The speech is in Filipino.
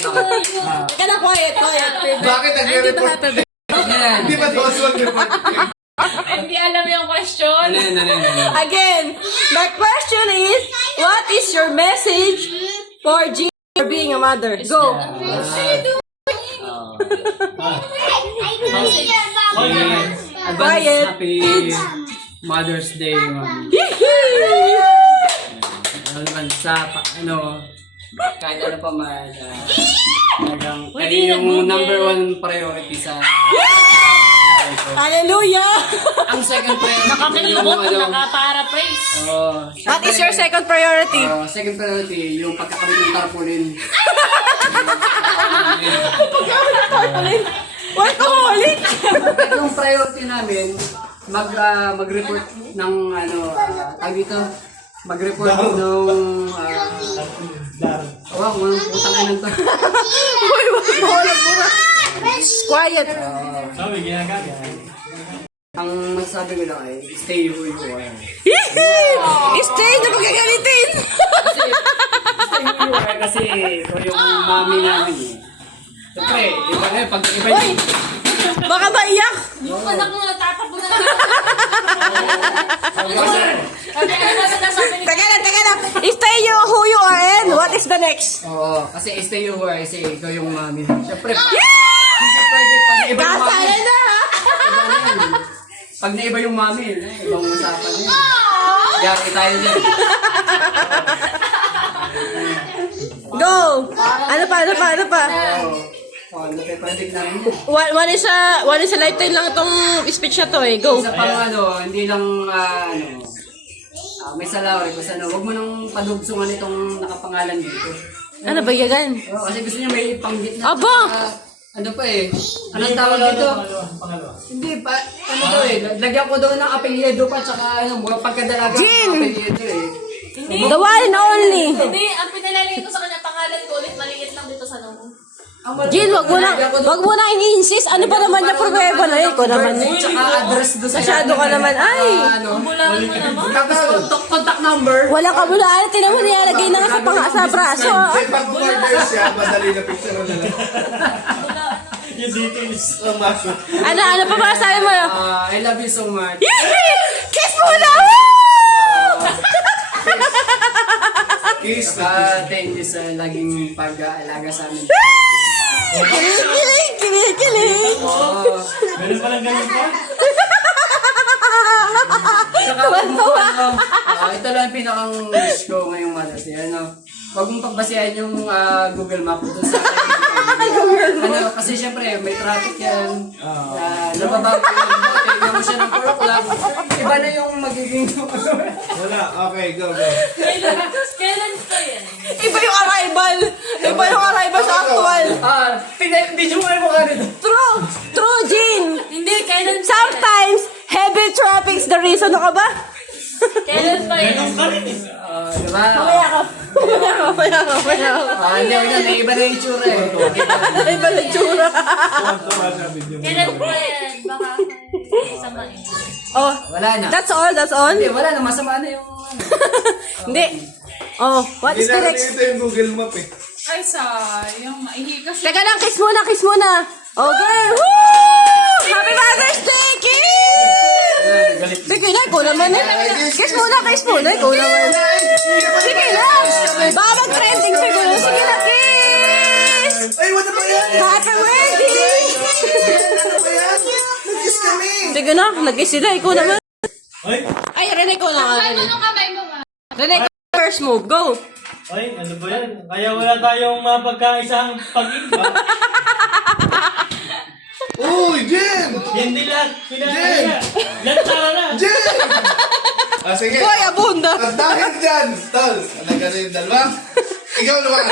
Teka na, quiet. Bakit nagre-report? Hindi ba daw mag-report? Hindi alam yung question. Again, the question is, what is your message for G for being a mother? Go. Advance happy Mother's Day, ma'am. Ano naman kahit ano pa man, talagang kayo yung number one priority sa Hallelujah! ang second priority. Nakakilubot, nakaparaphrase. What is your second priority? Second priority, yung pagkakamit ng tarpaulin. Workaholic! Yung priority namin, mag-report ng tawag dito, mag-report nung walang putang ina to. Uy, wala mura. Quiet. Ang masasabi ko lang ay, stay who you are. Stay na pagkagalitin! Stay who you are kasi ito yung mami namin eh. Siyempre, iba na pag iba yung... Baka maiyak! Yung anak mo natatakbo na lang. Teka lang. Stay you who you are and what is the next? Oo, kasi stay who you are kasi ito yung mami. Siyempre, hindi pwede pag iba yung mami. Kasala na ha? Pag naiba yung mami, ibang usapan yun. Yari tayo dyan. Go! Ano pa? Napipredict na rin. One is a lifetime lang itong speech na to eh. Go! Isa pang hindi lang may salawari ko sa huwag mo nang padugsungan itong nakapangalan dito. Ano ba yan? Kasi gusto niya may ipanggit na. Aba! Ano pa eh? Anong tawag dito? Hindi pa. Ano daw eh? Lagyan ko daw ng apelyido pa tsaka pagkadalaga ng apelyido eh. The one and only! Hindi, ang pinalalagay ko sa kanya pangalan ko ulit, maliit lang dito sa nung. Jin, wag mo na ini-insist. Ano pa naman yung problema na yun? Ko naman yun. Tsaka address doon sa Masyado ka naman. Ay! Bulangan mo naman. Tapos contact number. Walang kabulaan. Tinan mo nilalagay na nga sa braso. Pag order siya, madali na picture na lang. Yung details. Ano pa ba sabi mo? I love you so much. Kiss mo na! Kiss. Thank you sa laging pag-aalaga sa amin. Kilig! Meron palang ganun pa? Ito lang ang pinakang wish ko ngayong Mother's Day. Huwag mong pagbasihan yung Google Map doon sa kasi syempre may traffic yan. Nababago yung tingnan mo siya ng 4 o'clock. Iba na yung magiging Wala. Okay, go. Kailan pa yan? Iba yung arrival sa actual. Video mo ka rin. True, Jin. Hindi, kailan pa yan? Sometimes, heavy traffic's the reason. Ano ka ba? Kailan pa yan? Diba? Mamaya ka. Hindi, may iba na yung itsura eh. Iba na tsura. Kailan pa yan? Baka samain. Oh, Wala na. that's all. Hindi, wala na. Masama na yung Hindi. Oh, what is the next? Ito yung Google Map eh. Ay, sayang. Maihi kasi. Teka lang, kiss muna. Okay. Woo! Happy Mother's Day, kiss! Sige na, ikaw naman eh. Kiss muna, ikaw naman. Sige na. Baka mag-trending siguro. Sige na, kiss! Ay, wala ba yan? Happy wedding! Ano ba yan? Nag-kiss kami. Sige na, nag-kiss sila. Ikaw naman. Ay, Rene, ikaw na. Kamay mo nga. Rene, first move. Go! Ay, ano ba yan? Kaya wala tayong mapagkaisang pag-iba. Uy, Jen! Hindi lahat. Pinakaya. Lantara na. Jen! Sige. Boy, abunda! At dahil dyan, tol, ano ganun yung dalawa? Ikaw naman.